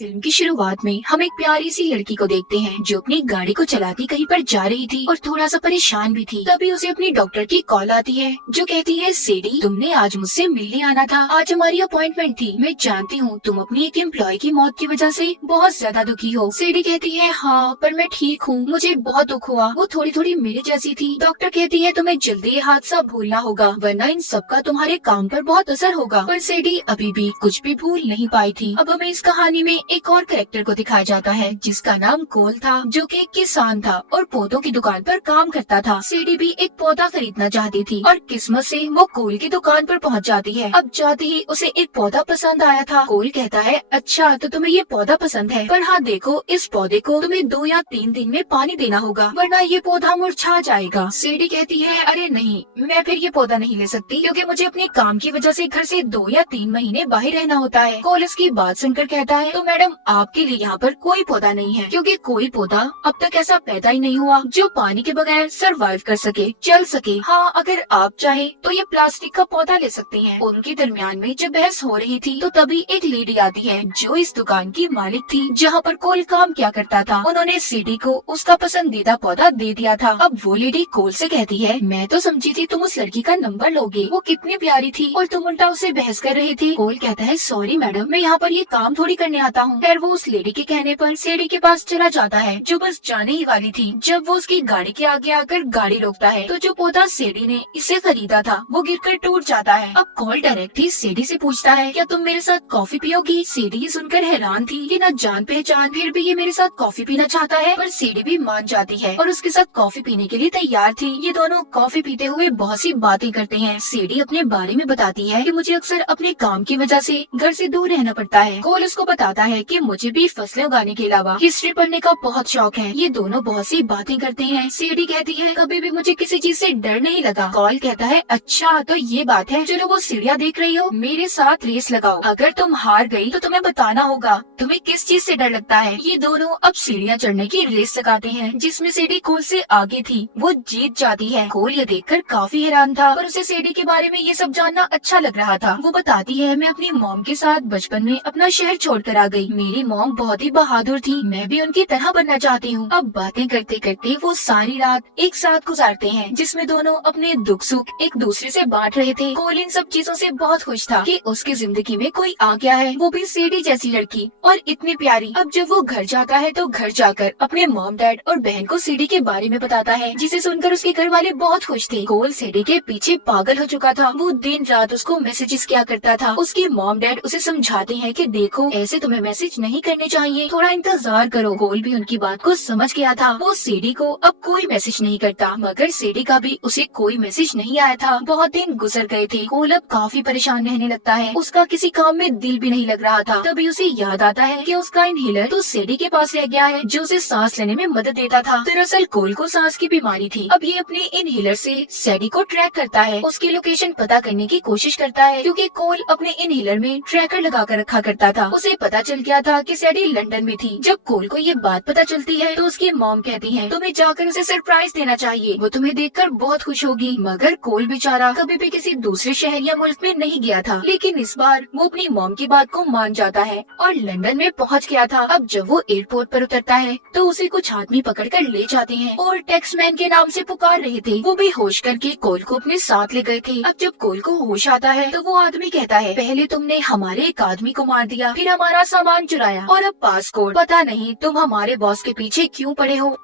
Film की शुरुआत में हम एक प्यारी सी लड़की को देखते हैं जो अपनी गाड़ी को चलाती कहीं पर जा रही थी और थोड़ा सा परेशान भी थी। तभी उसे अपनी डॉक्टर की कॉल आती है जो कहती है, सेडी तुमने आज मुझसे मिलने आना था, आज हमारी अपॉइंटमेंट थी। मैं जानती हूँ तुम अपनी एक एम्प्लॉय की मौत की वजह से बहुत ज्यादा दुखी हो। सेडी कहती है, हाँ पर मैं ठीक हूँ, मुझे बहुत दुख हुआ, वो थोड़ी थोड़ी मेरे जैसी थी। डॉक्टर कहती है, तुम्हें जल्दी ये हादसा भूलना होगा वरना इन सबका तुम्हारे काम पर बहुत असर होगा। पर सेडी अभी भी कुछ भी भूल नहीं पाई थी। अब हमें इस कहानी में एक और कैरेक्टर को दिखाया जाता है जिसका नाम कोल था, जो कि एक किसान था और पौधों की दुकान पर काम करता था। सेडी भी एक पौधा खरीदना चाहती थी और किस्मत से वो कोल की दुकान पर पहुंच जाती है। अब जाते ही उसे एक पौधा पसंद आया था। कोल कहता है, अच्छा तो तुम्हें ये पौधा पसंद है, पर हाँ देखो इस पौधे को तुम्हें 2 या 3 दिन में पानी देना होगा वरना ये पौधा मुरझा जाएगा। सेडी कहती है, अरे नहीं, मैं फिर ये पौधा नहीं ले सकती क्योंकि मुझे अपने काम की वजह से घर से 2 या 3 महीने बाहर रहना होता है। कोल इसकी बात सुनकर कहता है, तो मैडम आपके लिए यहाँ पर कोई पौधा नहीं है क्योंकि कोई पौधा अब तक ऐसा पैदा ही नहीं हुआ जो पानी के बगैर सरवाइव कर सके, चल सके। हाँ अगर आप चाहे तो ये प्लास्टिक का पौधा ले सकते हैं। उनके दरमियान में जब बहस हो रही थी तो तभी एक लेडी आती है जो इस दुकान की मालिक थी जहाँ पर कोल काम किया करता था। उन्होंने सेडी को उसका पसंदीदा पौधा दे दिया था। अब वो लेडी कोल से कहती है, मैं तो समझी थी तुम उस लड़की का नंबर लोगे, वो कितनी प्यारी थी और तुम उल्टा उससे बहस कर रहे थे। कोल कहता है, सॉरी मैडम, मैं यहाँ पर ये काम थोड़ी करने आता हूँ। फिर वो उस लेडी के कहने पर सेडी के पास चला जाता है जो बस जाने ही वाली थी। जब वो उसकी गाड़ी के आगे आकर गाड़ी रोकता है तो जो पौधा सेडी ने इसे खरीदा था वो गिरकर टूट जाता है। अब कोल डायरेक्ट ही सेडी से पूछता है, क्या तुम मेरे साथ कॉफी पियोगी? सेडी ये सुनकर हैरान थी कि न जान पहचान फिर भी ये मेरे साथ कॉफी पीना चाहता है। पर सेडी भी मान जाती है और उसके साथ कॉफी पीने के लिए तैयार थी। ये दोनों कॉफी पीते हुए बहुत सी बातें करते हैं। सेडी अपने बारे में बताती है कि मुझे अक्सर अपने काम की वजह से घर से दूर रहना पड़ता है। कोल उसको बताता है कि मुझे भी फसलें उगाने के अलावा हिस्ट्री पढ़ने का बहुत शौक है। ये दोनों बहुत सी बातें करते हैं। सेडी कहती है, कभी भी मुझे किसी चीज से डर नहीं लगा। कोल कहता है, अच्छा तो ये बात है, चलो वो सीढ़ियाँ देख रही हो, मेरे साथ रेस लगाओ, अगर तुम हार गई तो तुम्हें बताना होगा तुम्हें किस चीज से डर लगता है। ये दोनों अब सीढ़ियाँ चढ़ने की रेस लगाते हैं जिसमें सेडी कोल से आगे थी, वो जीत जाती है। कोल ये देखकर काफी हैरान था पर उसे सेडी के बारे में ये सब जानना अच्छा लग रहा था। वो बताती है, मैं अपनी मॉम के साथ बचपन में अपना शहर छोड़कर आ गई। मेरी मॉम बहुत ही बहादुर थी, मैं भी उनकी तरह बनना चाहती हूँ। अब बातें करते करते वो सारी रात एक साथ गुजारते हैं जिसमें दोनों अपने दुख सुख एक दूसरे से बांट रहे थे। कोल इन सब चीजों से बहुत खुश था कि उसकी जिंदगी में कोई आ गया है, वो भी सेडी जैसी लड़की और इतनी प्यारी। अब जब वो घर जाता है तो घर जाकर अपने मॉम डैड और बहन को सेडी के बारे में बताता है जिसे सुनकर उसके घर वाले बहुत खुश थे। कोल सेडी के पीछे पागल हो चुका था, वो दिन रात उसको मैसेजेस किया करता था। उसके मॉम डैड उसे समझाते हैं कि देखो ऐसे तुम्हें मैसेज नहीं करने चाहिए, थोड़ा इंतजार करो। कोल भी उनकी बात को समझ गया था। वो सेडी को अब कोई मैसेज नहीं करता मगर सेडी का भी उसे कोई मैसेज नहीं आया था। बहुत दिन गुजर गए थे। कोल अब काफी परेशान रहने लगता है, उसका किसी काम में दिल भी नहीं लग रहा था। तभी उसे याद आता है कि उसका इनहेलर तो सेडी के पास रह गया है जो उसे सांस लेने में मदद देता था। दरअसल कोल को सांस की बीमारी थी। अब ये अपने इनहेलर से सेडी को ट्रैक करता है, उसकी लोकेशन पता करने की कोशिश करता है क्योंकि कोल अपने इनहेलर में ट्रैकर लगा कर रखा करता था। उसे पता चल गया था कि सेडी लंदन में थी। जब कोल को ये बात पता चलती है तो उसकी मॉम कहती है, तुम्हें जाकर उसे सरप्राइज देना चाहिए, वो तुम्हें देखकर बहुत खुश होगी। मगर कोल बेचारा कभी भी किसी दूसरे शहर या मुल्क में नहीं गया था, लेकिन इस बार वो अपनी मॉम की बात को मान जाता है और लंदन में पहुंच गया था। अब जब वो एयरपोर्ट पर उतरता है तो उसे कुछ आदमी पकड़कर ले जाते हैं और टैक्समैन के नाम से पुकार रहे थे। वो भी होश करके कोल को अपने साथ ले गए थे। अब जब कोल को होश आता है तो वो आदमी कहता है, पहले तुमने हमारे एक आदमी को मार दिया, फिर हमारा सामान चुराया और अब पासपोर्ट, पता नहीं तुम हमारे बॉस के पीछे क्यों पड़े हो।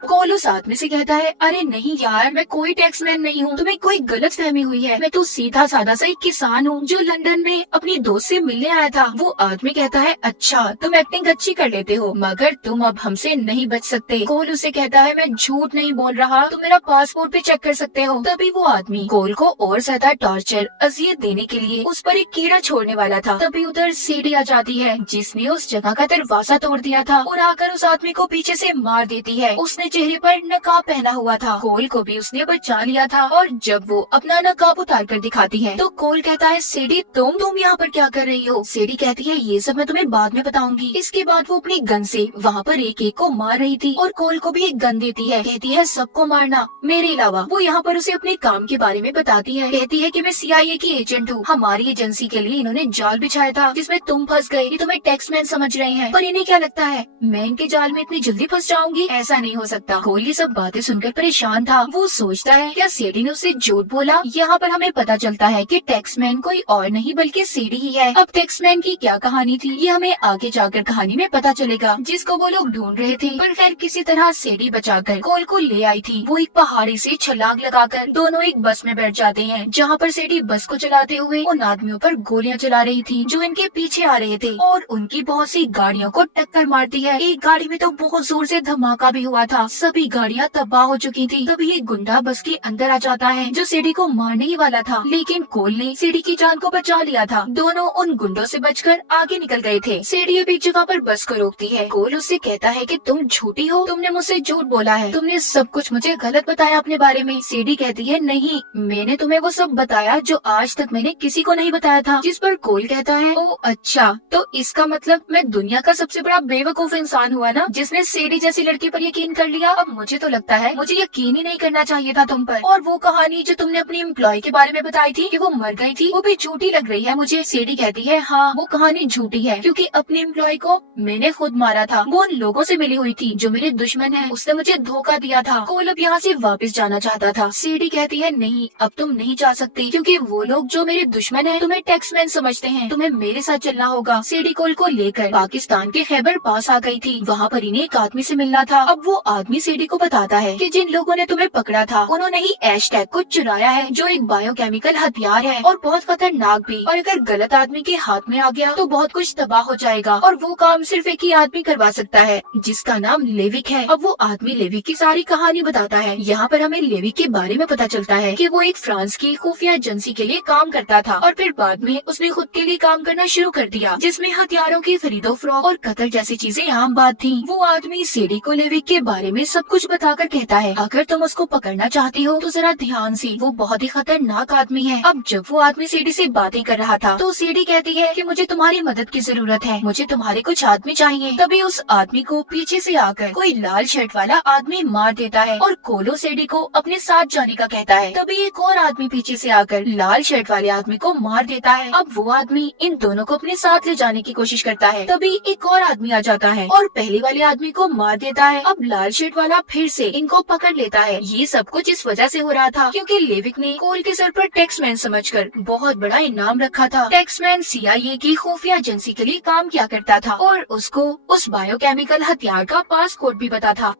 कोल उस आदमी से कहता है, अरे नहीं यार, मैं कोई टैक्समैन नहीं हूँ, तुम्हें कोई गलत फहमी हुई है, मैं तो सीधा साधा सा एक किसान हूँ जो लंदन में अपनी दोस्त से मिलने आया था। वो आदमी कहता है, अच्छा तुम एक्टिंग अच्छी कर लेते हो मगर तुम अब हमसे नहीं बच सकते। कोल उसे कहता है, मैं झूठ नहीं बोल रहा, तुम मेरा पासपोर्ट भी चेक कर सकते हो। तभी वो आदमी कोल को और ज्यादा टॉर्चर अजियत देने के लिए उस पर एक कीड़ा छोड़ने वाला था। तभी उधर सीढ़ी आ जाती है जिसने उस जगह का दरवाजा तोड़ दिया था और आकर उस आदमी को पीछे से मार देती है। उसने चेहरे पर नकाब पहना हुआ था। कोल को भी उसने बचा लिया था और जब वो अपना नकाब उतार कर दिखाती है तो कोल कहता है सेडी तुम यहाँ पर क्या कर रही हो। सेडी कहती है ये सब मैं तुम्हें बाद में बताऊंगी। इसके बाद वो अपनी गन से वहाँ पर एक एक को मार रही थी और कोल को भी एक गन देती है। कहती है सबको मारना मेरे अलावा। वो यहाँ पर उसे अपने काम के बारे में बताती है। कहती है कि मैं CIA की एजेंट हूँ। हमारी एजेंसी के लिए इन्होंने जाल बिछाया था जिसमें तुम फंस गए। ये तुम्हें टैक्समैन समझ रहे हैं, पर इन्हें क्या लगता है मैं इनके जाल में इतनी जल्दी फंस जाऊंगी? ऐसा नहीं हो सकता। कोल ये सब बातें सुनकर परेशान था। वो सोचता है क्या सेडी ने उसे झूठ बोला। यहाँ पर हमें पता चलता है कि टैक्समैन कोई और नहीं बल्कि सेडी ही है। अब टैक्समैन की क्या कहानी थी ये हमें आगे जाकर कहानी में पता चलेगा, जिसको वो लोग ढूंढ रहे थे। पर खैर किसी तरह सेडी बचाकर कोल को ले आई थी। वो एक पहाड़ी से छलांग लगाकर दोनों एक बस में बैठ जाते हैं, जहाँ पर सेडी बस को चलाते हुए उन आदमियों पर गोलियां चला रही थी जो इनके पीछे आ रहे थे और उनकी बहुत सी गाड़ियों को टक्कर मारती है। एक गाड़ी में तो बहुत जोर से धमाका भी हुआ था। सभी गाड़ियां तबाह हो चुकी थी। तभी एक गुंडा बस के अंदर आ जाता है जो सेडी को मारने ही वाला था, लेकिन कोल ने सेडी की जान को बचा लिया था। दोनों उन गुंडों से बचकर आगे निकल गए थे। सेडी अब एक जगह पर बस को रोकती है। कोल उससे कहता है कि तुम झूठी हो, तुमने मुझसे झूठ बोला है, तुमने सब कुछ मुझे गलत बताया अपने बारे में। सेडी कहती है नहीं, मैंने तुम्हें वो सब बताया जो आज तक मैंने किसी को नहीं बताया था। जिस पर कोल कहता है ओ अच्छा, तो इसका मतलब मैं दुनिया का सबसे बड़ा बेवकूफ इंसान हुआ ना, जिसने सेडी जैसी लड़की पर यकीन कर लिया। अब मुझे तो लगता है मुझे यकीन ही नहीं करना चाहिए था तुम पर। और वो कहानी जो तुमने अपनी एम्प्लॉय के बारे में बताई थी कि वो मर गई थी, वो भी झूठी लग रही है मुझे। सेडी कहती है हाँ वो कहानी झूठी है, क्योंकि अपनी एम्प्लॉय को मैंने खुद मारा था। वो उन लोगों से मिली हुई थी जो मेरे दुश्मन है, उसने मुझे धोखा दिया था। कोल अब यहाँ से वापस जाना चाहता था। सेडी कहती है नहीं, अब तुम नहीं जा सकती, क्योंकि वो लोग जो मेरे दुश्मन है तुम्हें टैक्समैन समझते हैं, तुम्हें मेरे साथ चलना होगा। सेडी कोल को लेकर पाकिस्तान के खैबर पास आ गई थी। वहाँ पर इन्हें एक आदमी से मिलना था। अब वो आदमी सेडी को बताता है कि जिन लोगों ने तुम्हें पकड़ा था उन्होंने ही ऐशटैग को चुराया है, जो एक बायोकेमिकल हथियार है और बहुत खतरनाक भी, और अगर गलत आदमी के हाथ में आ गया तो बहुत कुछ तबाह हो जाएगा। और वो काम सिर्फ एक ही आदमी करवा सकता है जिसका नाम लेविक है। अब वो आदमी लेविक की सारी कहानी बताता है। यहाँ पर हमें लेविक के बारे में पता चलता है कि वो एक फ्रांस की खुफिया एजेंसी के लिए काम करता था और फिर बाद में उसने खुद के लिए काम करना शुरू कर दिया, जिसमें हथियारों की खरीदो फरोख्त और कत्ल जैसी चीजें आम बात थी। वो आदमी सेडी को लेविक के बारे में सब कुछ बताकर कहता है अगर तुम उसको पकड़ना चाहती हो तो जरा ध्यान से, वो बहुत ही खतरनाक आदमी है। अब जब वो आदमी सेडी से बातें कर रहा था तो सेडी कहती है कि मुझे तुम्हारी मदद की जरूरत है, मुझे तुम्हारे कुछ आदमी चाहिए। तभी उस आदमी को पीछे से आकर कोई लाल शर्ट वाला आदमी मार देता है और कोलो सेडी को अपने साथ जाने का कहता है। तभी एक और आदमी पीछे से आकर लाल शर्ट वाले आदमी को मार देता है। अब वो आदमी इन दोनों को अपने साथ ले जाने की कोशिश करता है। तभी एक और आदमी आ जाता है और पहले वाले आदमी को मार देता है। अब लाल शर्ट वाला फिर से इनको पकड़ लेता है। ये सब कुछ इस वजह से हो रहा था क्योंकि लेविक ने कोल के सर पर टैक्समैन समझकर बहुत बड़ा इनाम रखा था। टैक्समैन CIA की खुफिया एजेंसी के लिए काम किया करता था और उसको उस बायोकेमिकल हथियार का पासकोड भी पता था।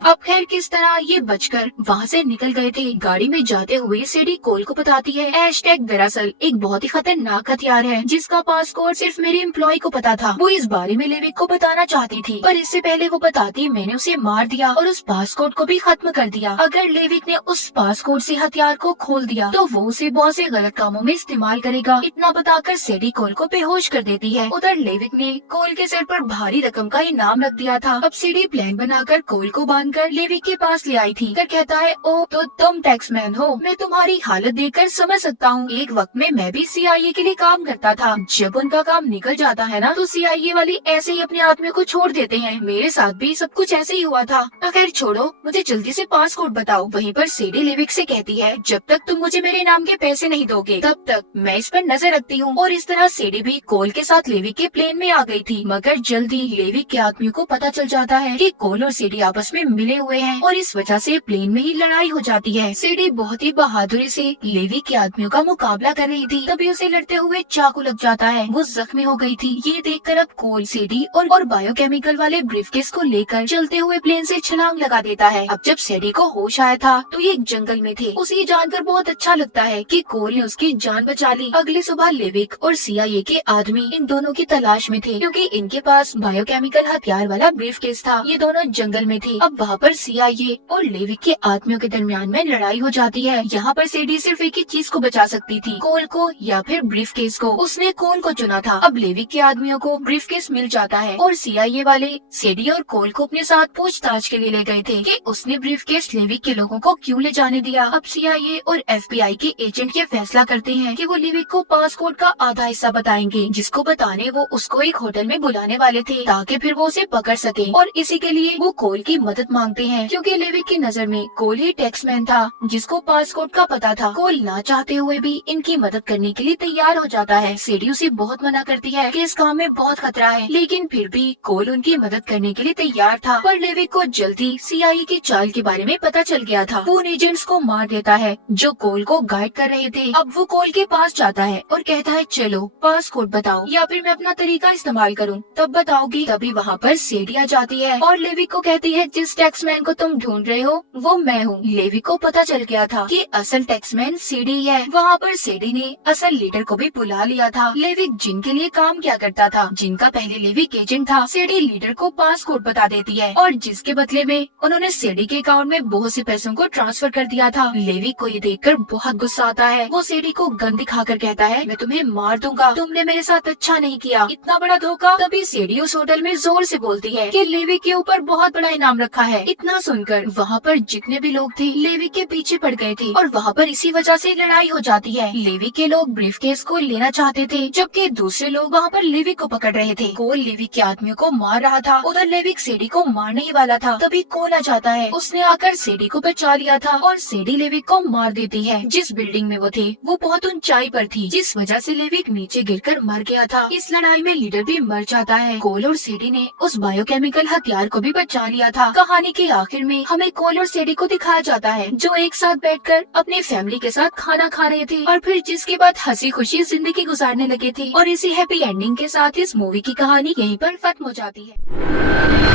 अब खैर किस तरह ये बचकर वहाँ से निकल गए थे। गाड़ी में जाते हुए सेडी कोल को बताती है ऐशटैग दरअसल एक बहुत ही खतरनाक हथियार है जिसका पासकोड सिर्फ मेरे एम्प्लॉय को पता था। वो इस बारे में लेविक को बताना चाहती थी, पर इससे पहले वो बताती मैंने उसे मार दिया और उस पासकोड को भी खत्म कर दिया। अगर लेविक ने उस पासकोड से हथियार को खोल दिया तो वो उसे बहुत से गलत कामों में इस्तेमाल करेगा। इतना बताकर सेडी कोल को बेहोश कर देती है। उधर लेविक ने कोल के सर पर भारी रकम का इनाम रख दिया था। अब सेडी प्लान बनाकर कोल को बांधकर लेविक के पास ले आई थी। कर कहता है ओ तो तुम टैक्समैन हो, मैं तुम्हारी हालत देखकर समझ सकता हूँ। एक वक्त में मैं भी CIA के लिए काम करता था। जब उनका काम निकल जाता है ना तो CIA वाले ऐसे ही अपने आदमी को छोड़ देते हैं। मेरे साथ भी सब कुछ ऐसे ही हुआ था। खैर छोड़ो, मुझे जल्दी से पासकोड बताओ। वहीं पर सेडी लेविक से कहती है जब तक तुम मुझे मेरे नाम के पैसे नहीं दोगे तब तक मैं इस पर नजर रखती हूँ। और इस तरह सेडी भी कोल के साथ लेविक के प्लेन में आ गई थी। मगर जल्दी लेविक के आदमियों को पता चल जाता है कि कोल और सेडी आपस में मिले हुए हैं और इस वजह से प्लेन में ही लड़ाई हो जाती है। सेडी बहुत ही बहादुरी से लेविक के आदमियों का मुकाबला कर रही थी, तभी उसे लड़ते हुए चाकू लग जाता है। वो जख्मी हो गई थी। ये देखकर अब कोल सेडी और बायोकेमिकल वाले ब्रीफकेस को लेकर चलते हुए प्लेन से छलांग लगा देता है। अब जब सेडी को होश आया था तो ये एक जंगल में थे। उसे ये जानकर बहुत अच्छा लगता है कि कोल ने उसकी जान बचा ली। अगली सुबह लेविक और CIA के आदमी इन दोनों की तलाश में थे क्योंकि इनके पास बायोकेमिकल हथियार वाला ब्रीफकेस था। ये दोनों जंगल में थे। अब वहाँ पर CIA और लेविक के आदमियों के दरमियान में लड़ाई हो जाती है। यहाँ पर सेडी सिर्फ एक ही चीज को बचा सकती थी, कोल को या फिर ब्रीफकेस को। उसने कोल को चुना था। अब लेविक के आदमियों को ब्रीफकेस मिल जाता है और CIA वाले सेडी और कोल को अपने साथ पूछताछ के लिए ले गए थे कि उसने ब्रीफकेस लेविक के लोगों को क्यों ले जाने दिया। अब CIA और FBI के एजेंट ये फैसला करते हैं कि वो लेविक को पासपोर्ट का आधा हिस्सा बताएंगे, जिसको बताने वो उसको एक होटल में बुलाने वाले थे ताकि फिर वो उसे पकड़ सके। और इसी के लिए वो कोल की मदद मांगते हैं, क्योंकि लेविक की नजर में कोल ही टैक्समैन था जिसको पासपोर्ट का पता था। कोल ना चाहते हुए भी इनकी मदद करने के लिए तैयार हो जाता है। सेडी उसे बहुत मना करती है कि इस काम में बहुत खतरा है, लेकिन फिर भी कोल उनकी मदद करने के लिए तैयार था। पर लेविक को जल्दी CIA की चाल के बारे में पता चल गया था। वो उन एजेंट्स को मार देता है जो कोल को गाइड कर रहे थे। अब वो कोल के पास जाता है और कहता है चलो पासपोर्ट बताओ या फिर मैं अपना तरीका इस्तेमाल करूं, तब बताओगी। तभी वहाँ पर सेडी आ जाती है और लेविक को कहती है जिस टैक्समैन को तुम ढूंढ रहे हो वो मैं हूँ। लेविक को पता चल गया था कि असल टैक्समैन सेडी है। वहाँ पर सेडी ने असल लीडर को भी बुला लिया था। लेविक जिनके लिए काम क्या करता था, जिनका पहले लेविक एजेंट था, सेडी लीडर को पासपोर्ट बता देती है और जिसके बदले में उन्होंने सेडी के अकाउंट में बहुत से पैसों को ट्रांसफर कर दिया था। लेविक को ये देखकर बहुत गुस्सा आता है। वो सेडी को गन दिखाकर कहता है मैं तुम्हें मार दूंगा, तुमने मेरे साथ अच्छा नहीं किया, इतना बड़ा धोखा। तभी सेडी उस होटल में जोर से बोलती है कि लेविक के ऊपर बहुत बड़ा इनाम रखा है। इतना सुनकर वहाँ पर जितने भी लोग थे लेविक के पीछे पड़ गए थे और वहाँ पर इसी वजह से लड़ाई हो जाती है। लेविक के लोग ब्रीफकेस को लेना चाहते थे जबकि दूसरे लोग वहाँ पर लेविक को पकड़ रहे थे। कोल लेविक के आदमियों को मार रहा था, उधर लेविक सेडी को मारने ही वाला था। तभी कोल आ जाता है, उसने आकर सेडी को बचा लिया था और सेडी लेविक को मार देती है। जिस बिल्डिंग में वो थे वो बहुत ऊंचाई पर थी, जिस वजह से लेविक नीचे गिरकर मर गया था। इस लड़ाई में लीडर भी मर जाता है। कोल और सेडी ने उस बायोकेमिकल हथियार को भी बचा लिया था। कहानी के आखिर में हमें कोल और सेडी को दिखाया जाता है जो एक साथ बैठकर अपनी फैमिली के साथ खाना खा रहे थे और फिर जिसके बाद हंसी खुशी जिंदगी गुजारने लगे थे। और इसी हैप्पी एंडिंग के साथ इस मूवी की कहानी यहीं पर खत्म हो जाती है।